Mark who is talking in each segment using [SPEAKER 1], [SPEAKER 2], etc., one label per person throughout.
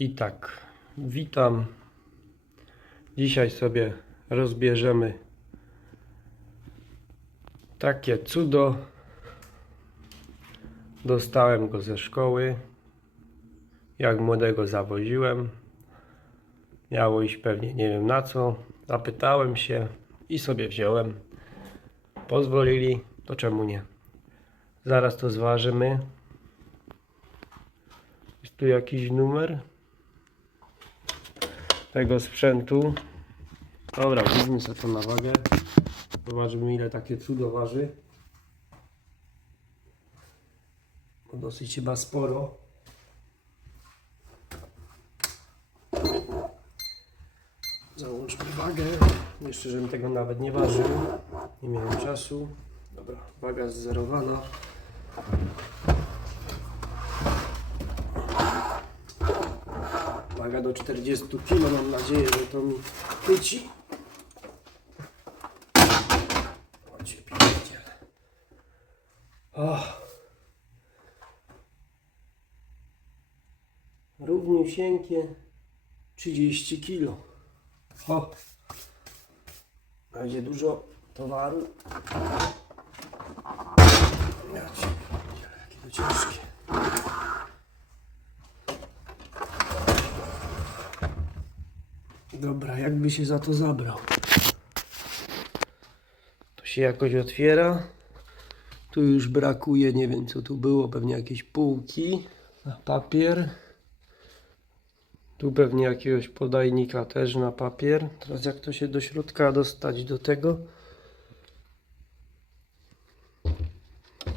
[SPEAKER 1] I tak, witam. Dzisiaj sobie rozbierzemy takie cudo. Dostałem go ze szkoły. Jak młodego zawoziłem. Miało iść pewnie nie wiem na co. Zapytałem się i sobie wziąłem. Pozwolili, to czemu nie? Zaraz to zważymy. Jest tu jakiś numer tego sprzętu. Dobra, weźmy sobie to na wagę. Zobaczymy ile takie cudo waży. Dosyć chyba sporo. Załączmy wagę. Jeszcze żebym tego nawet nie ważył. Nie miałem czasu. Dobra, waga zzerowana. Waga do 40 kg. Mam nadzieję, że to mi chwyci. Równiusieńkie 30 kg. O. Będzie dużo towaru. Jakie to ciężkie. Dobra, jakby się za to zabrał. To się jakoś otwiera. Tu już brakuje, nie wiem co tu było, pewnie jakieś półki na papier. Tu pewnie jakiegoś podajnika też na papier. Teraz jak to się do środka dostać do tego?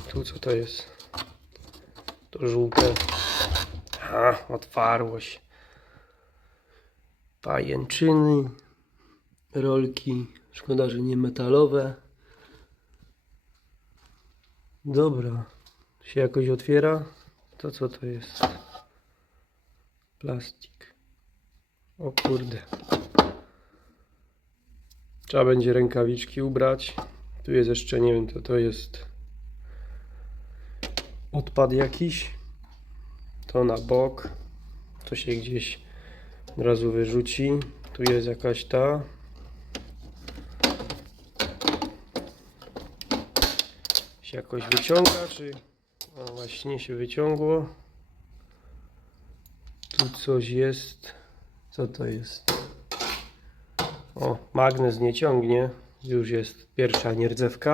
[SPEAKER 1] Tu co to jest? To żółte. A, otwarło się. Pajęczyny. Rolki. Szkoda, że nie metalowe. Dobra. Się jakoś otwiera. To co to jest? Plastik. O kurde. Trzeba będzie rękawiczki ubrać. Tu jest jeszcze, nie wiem, to to jest odpad jakiś. To na bok. To się gdzieś od razu wyrzuci. Tu jest jakaś ta. Się jakoś wyciąga, czy... O, właśnie się wyciągło. Tu coś jest. Co to jest? O, magnes nie ciągnie. Już jest pierwsza nierdzewka.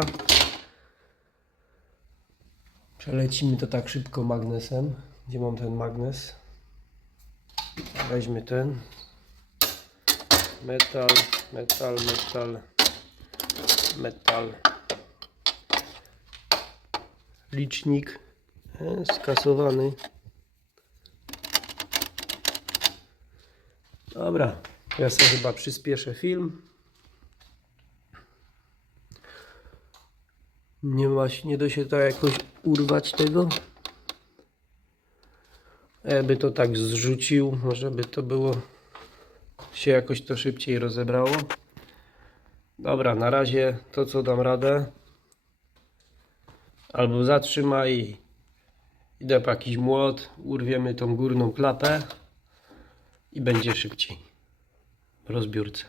[SPEAKER 1] Przelecimy to tak szybko magnesem. Gdzie mam ten magnes? Weźmy ten. Metal, metal, metal, metal. Licznik e, skasowany. Dobra, ja sobie chyba przyspieszę film. Nie ma, nie da się tak jakoś urwać tego. Ja by to tak zrzucił, żeby to było się jakoś to szybciej rozebrało. Dobra, na razie to co dam radę. Albo zatrzymaj. Idę po jakiś młot, urwiemy tą górną klapę i będzie szybciej rozbiórce.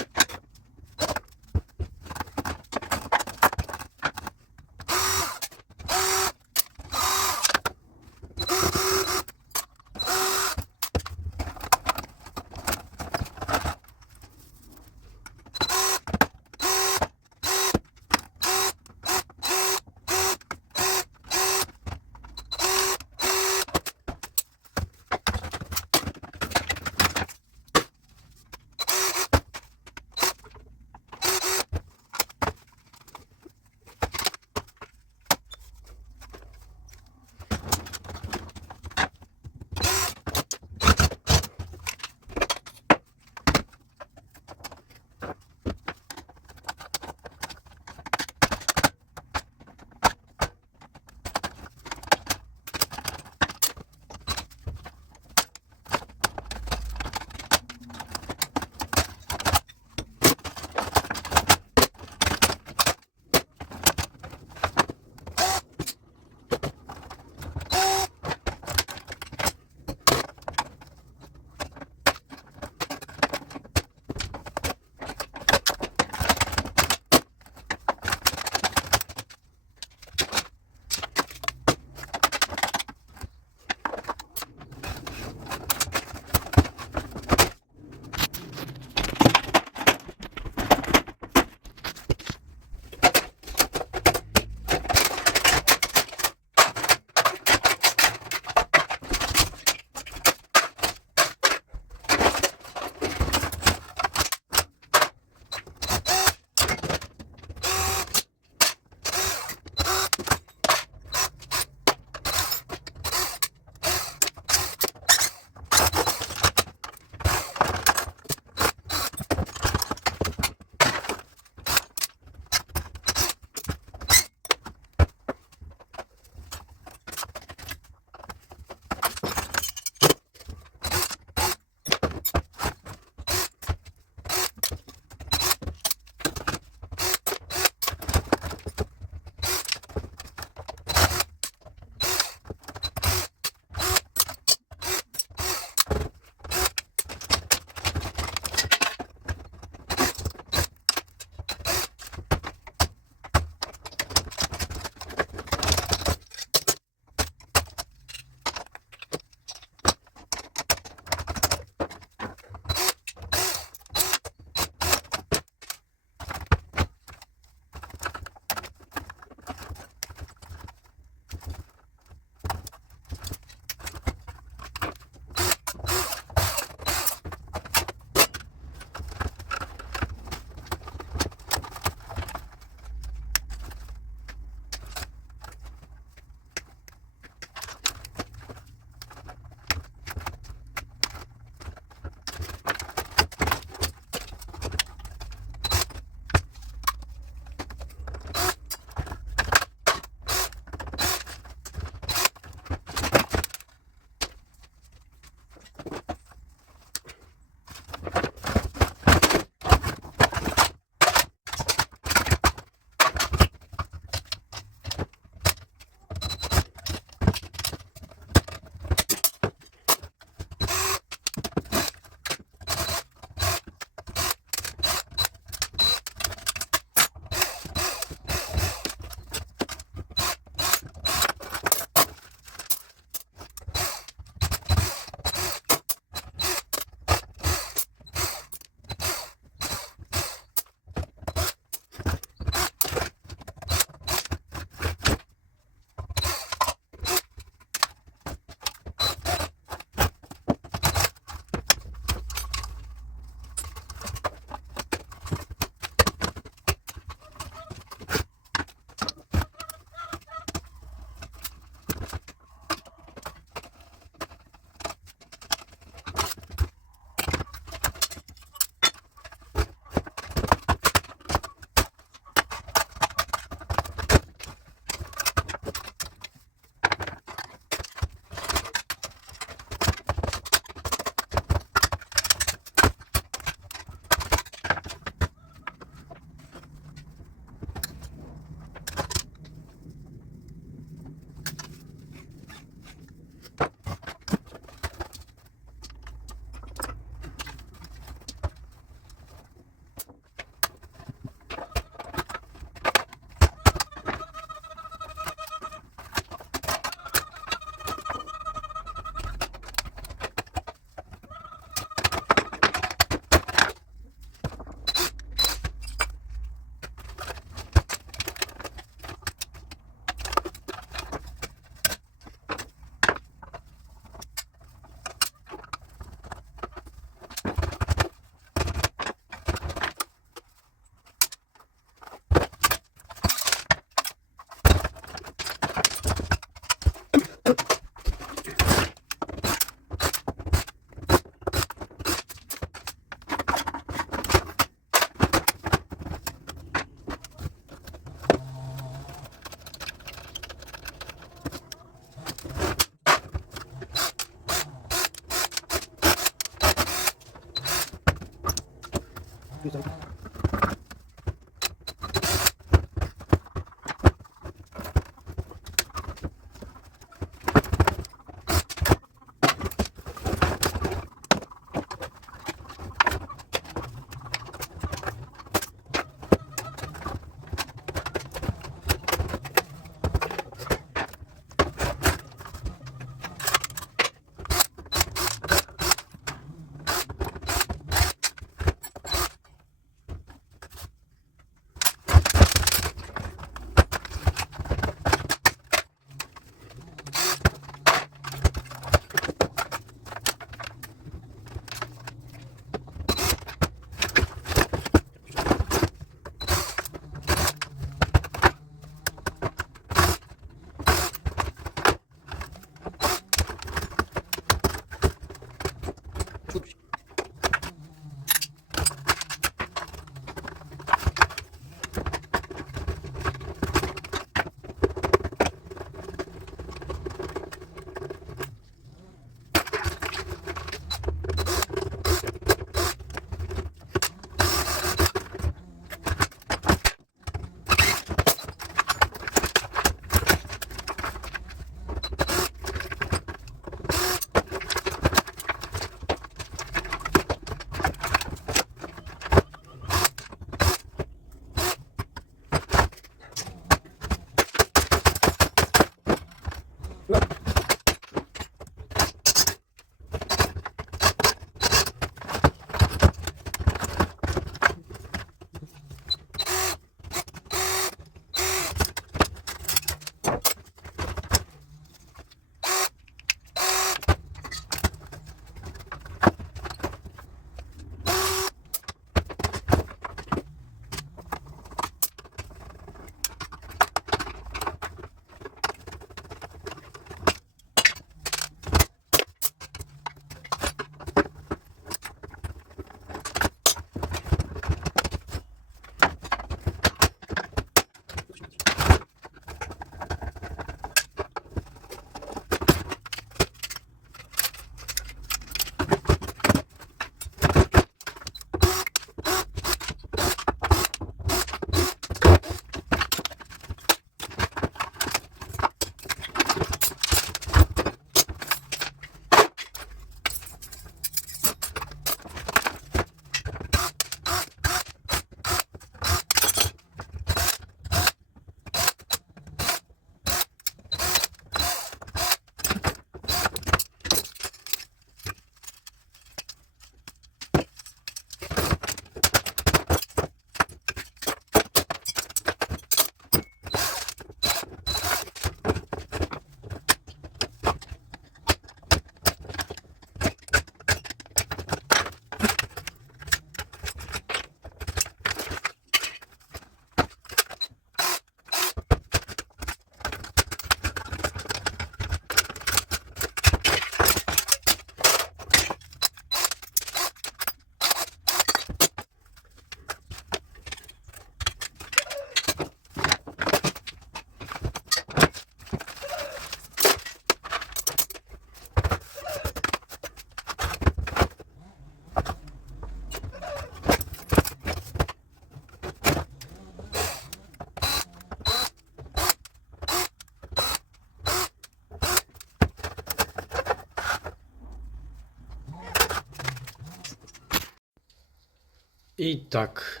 [SPEAKER 1] I tak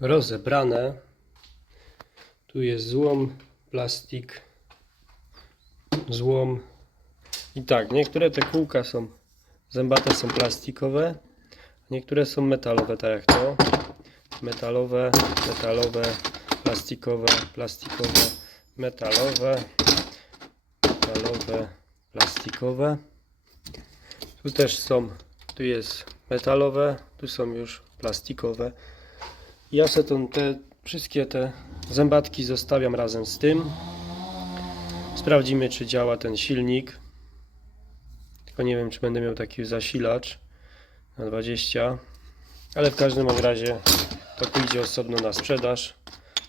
[SPEAKER 1] rozebrane. Tu jest złom, plastik, złom. I tak, niektóre te kółka są zębate, są plastikowe, niektóre są metalowe, tak jak to. Metalowe, metalowe, plastikowe, plastikowe, metalowe, metalowe, plastikowe. Tu też są, tu jest metalowe, tu są już plastikowe. Ja sobie tą, te wszystkie te zębatki zostawiam razem z tym. Sprawdzimy, czy działa ten silnik. Tylko nie wiem, czy będę miał taki zasilacz na 20. Ale w każdym razie to pójdzie osobno na sprzedaż.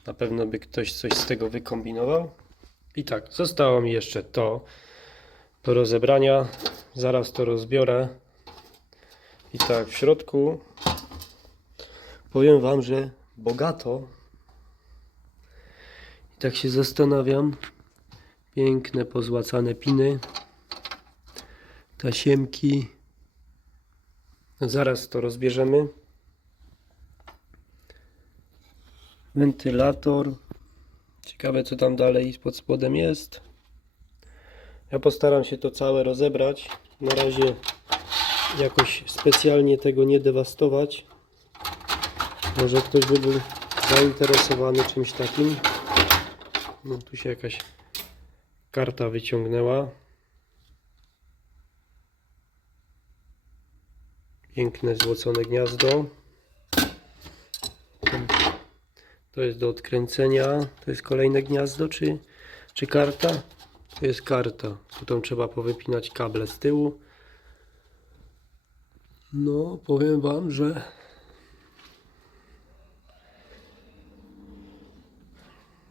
[SPEAKER 1] Na pewno by ktoś coś z tego wykombinował. I tak, zostało mi jeszcze to do rozebrania. Zaraz to rozbiorę. I tak, w środku powiem Wam, że bogato. I tak się zastanawiam. Piękne, pozłacane piny. Tasiemki. No zaraz to rozbierzemy. Wentylator. Ciekawe, co tam dalej pod spodem jest. Ja postaram się to całe rozebrać. Na razie jakoś specjalnie tego nie dewastować. Może ktoś by był zainteresowany czymś takim. No tu się jakaś karta wyciągnęła. Piękne złocone gniazdo. To jest do odkręcenia. To jest kolejne gniazdo, czy, czy karta? To jest karta. Tu tam trzeba powypinać kable z tyłu. No, powiem Wam, że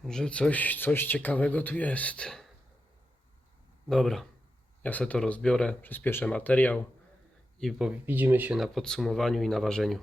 [SPEAKER 1] że coś, coś ciekawego tu jest. Dobra, ja sobie to rozbiorę, przyspieszę materiał i widzimy się na podsumowaniu i na ważeniu.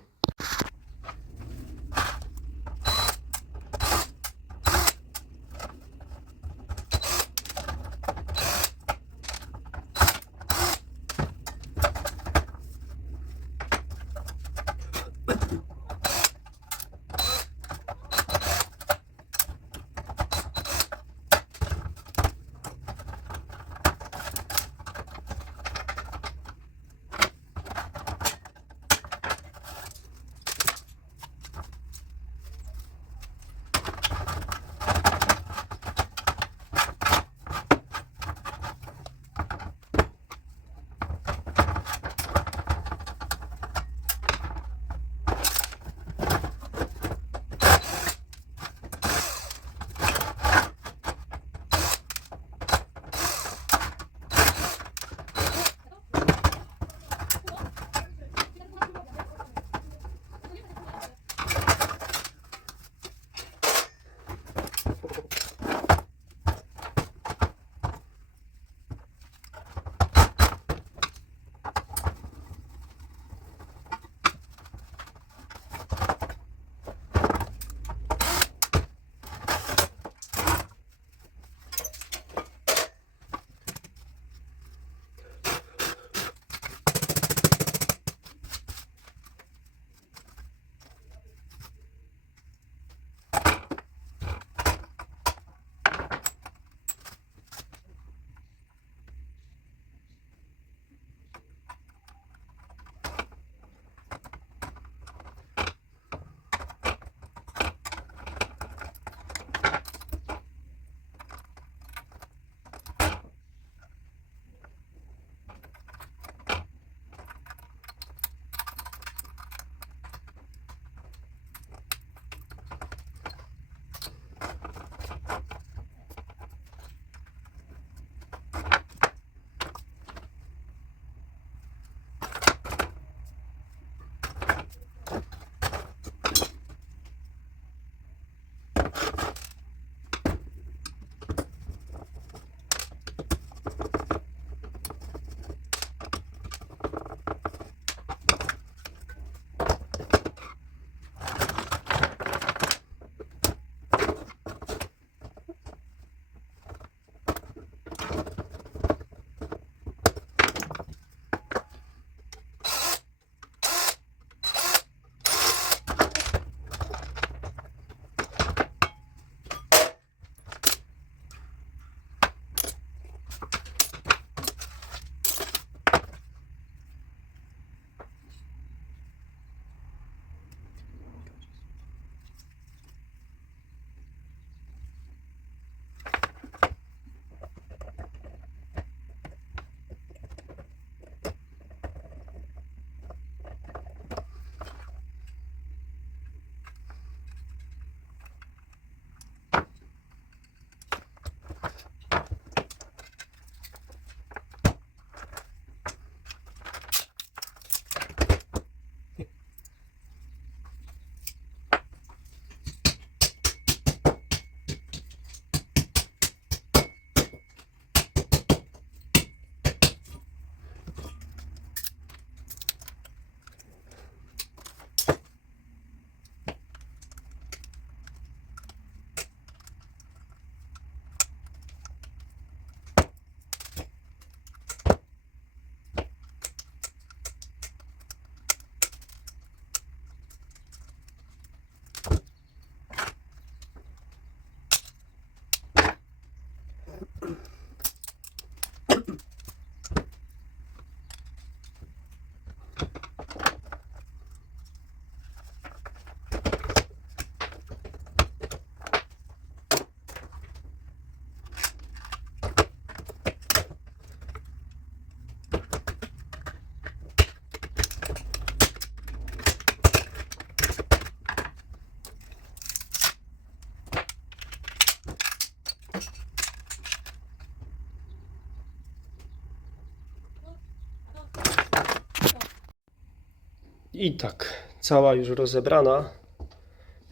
[SPEAKER 1] I tak, cała już rozebrana.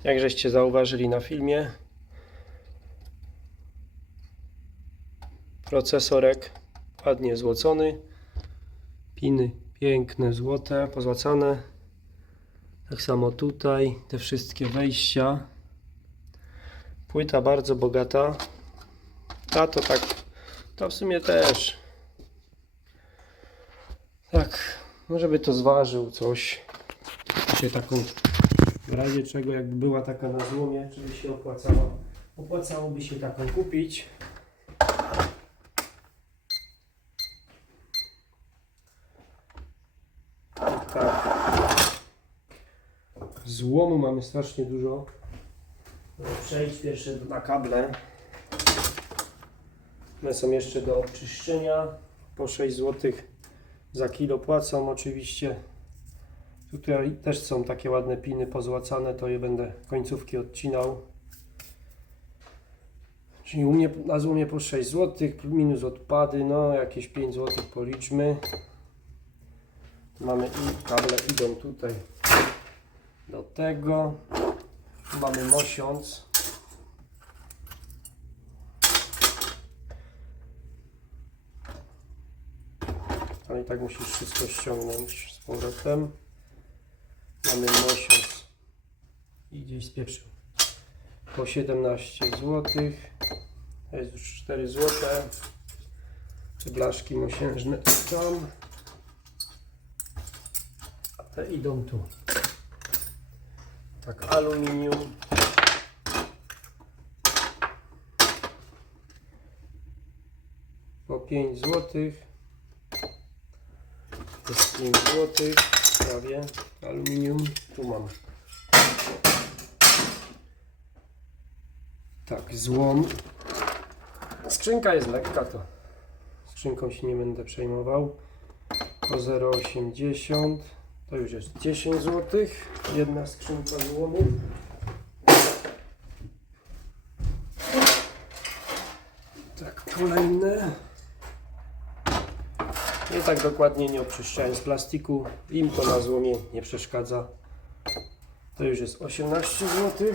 [SPEAKER 1] Jak żeście zauważyli na filmie. Procesorek ładnie złocony. Piny piękne, złote, pozłacane. Tak samo tutaj, te wszystkie wejścia. Płyta bardzo bogata. Ta to tak, to w sumie też. Tak, może by to zważył coś. Się taką, w razie czego jakby była taka na złomie, czy by się opłacała. Opłacałoby się taką kupić. Tak. Złomu mamy strasznie dużo. Przejdź pierwsze na kable. One są jeszcze do oczyszczenia. Po 6 zł za kilo płacą oczywiście. Tutaj też są takie ładne piny pozłacane, to je będę końcówki odcinał. Czyli u mnie na złomie po 6 zł, minus odpady, no jakieś 5 zł policzmy. Mamy i kable idą tutaj do tego. Mamy mosiąc. Ale i tak musisz wszystko ściągnąć z powrotem. Mamy mosiąc. I gdzieś spieprzył. Po 17 zł. To jest już 4 zł. Blaszki mosiężne tam. A te idą tu. Tak, aluminium. Po 5 zł. To jest 5 zł. Prawie. Aluminium. Tu mam. Tak, złom. Skrzynka jest lekka, to skrzynką się nie będę przejmował. Po 0,80 to już jest 10 zł. Jedna skrzynka złomu. Tak, kolejne. Tak dokładnie nie oczyszczałem z plastiku. Im to na złomie nie przeszkadza. To już jest 18 zł.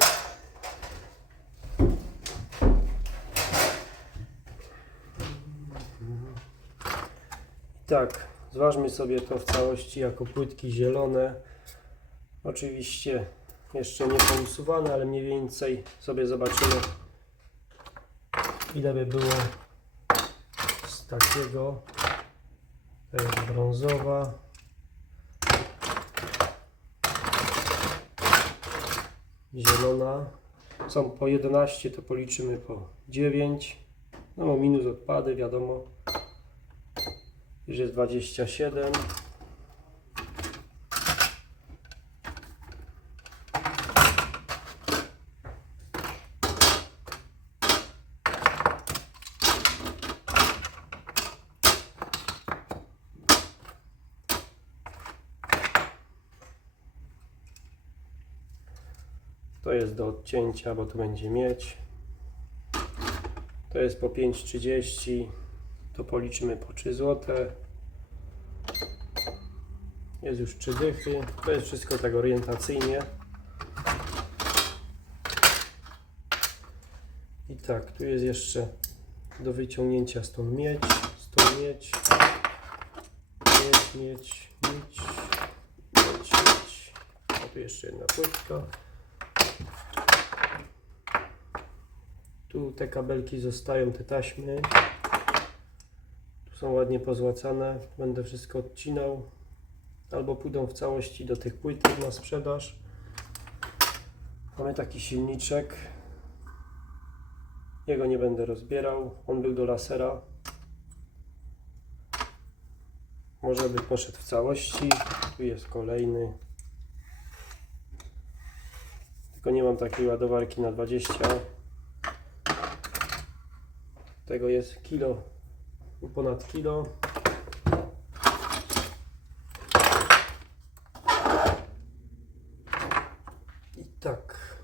[SPEAKER 1] Tak, zważmy sobie to w całości jako płytki zielone. Oczywiście jeszcze nie pousuwane, ale mniej więcej sobie zobaczymy ile by było z takiego. To jest brązowa. Zielona. Są po 11, to policzymy po 9. No minus odpady, wiadomo. Już jest 27. To odcięcia, bo tu będzie mieć. To jest po 5,30 to policzymy po 3 zł. Jest już 3 dychy. To jest wszystko tak orientacyjnie. I tak, tu jest jeszcze do wyciągnięcia stąd miedź, stąd miedź, miedź, miedź, miedź, miedź, miedź. A tu jeszcze jedna płytka. Tu te kabelki zostają, te taśmy. Tu są ładnie pozłacane. Będę wszystko odcinał. Albo pójdą w całości do tych płytek na sprzedaż. Mamy taki silniczek. Jego nie będę rozbierał. On był do lasera. Może by poszedł w całości. Tu jest kolejny. Tylko nie mam takiej ładowarki na 20. Tego jest kilo, ponad kilo. I tak,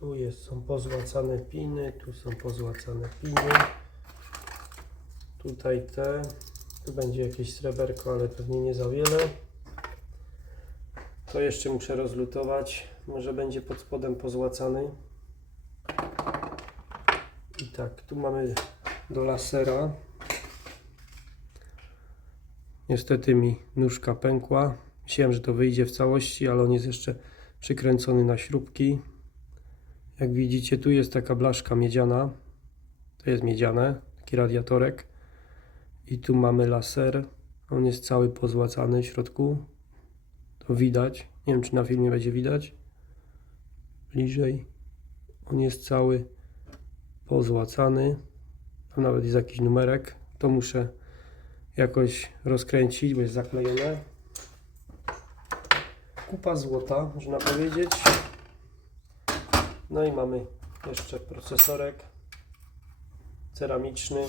[SPEAKER 1] tu jest, są pozłacane piny, tu są pozłacane piny. Tutaj te, tu będzie jakieś sreberko, ale pewnie nie za wiele. To jeszcze muszę rozlutować. Może będzie pod spodem pozłacany. Tak, tu mamy do lasera. Niestety mi nóżka pękła. Myślałem, że to wyjdzie w całości, ale on jest jeszcze przykręcony na śrubki. Jak widzicie, tu jest taka blaszka miedziana. To jest miedziane, taki radiatorek. I tu mamy laser. On jest cały pozłacany w środku. To widać. Nie wiem, czy na filmie będzie widać. Bliżej. On jest cały pozłacany. Tam nawet jest jakiś numerek. To muszę jakoś rozkręcić, bo jest zaklejone. Kupa złota, można powiedzieć. No i mamy jeszcze procesorek ceramiczny.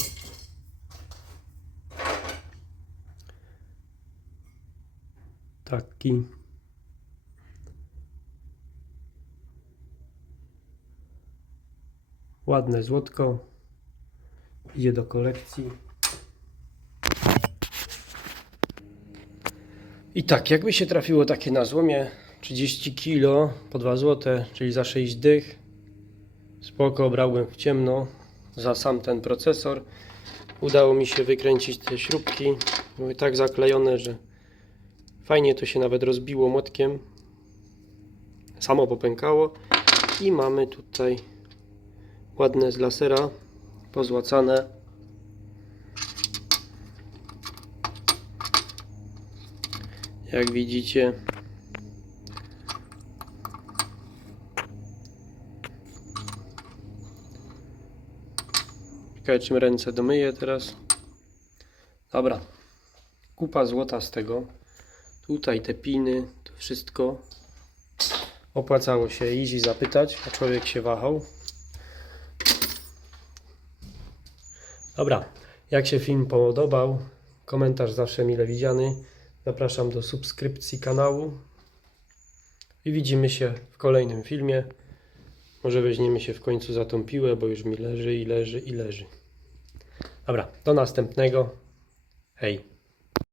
[SPEAKER 1] Taki. Ładne złotko. Idzie do kolekcji. I tak, jakby się trafiło takie na złomie 30 kg po 2 zł, czyli za 6 dych. Spoko, brałbym w ciemno za sam ten procesor. Udało mi się wykręcić te śrubki. Były tak zaklejone, że fajnie to się nawet rozbiło młotkiem. Samo popękało. I mamy tutaj ładne z lasera, pozłacane. Jak widzicie, Ciekawe, czym ręce domyję teraz. Dobra. Kupa złota z tego. Tutaj te piny, to wszystko. Opłacało się easy zapytać, a człowiek się wahał. Dobra. Jak się film podobał, komentarz zawsze mile widziany. Zapraszam do subskrypcji kanału. I widzimy się w kolejnym filmie. Może weźmiemy się w końcu za tą piłę, bo już mi leży i leży i leży. Dobra, do następnego. Hej.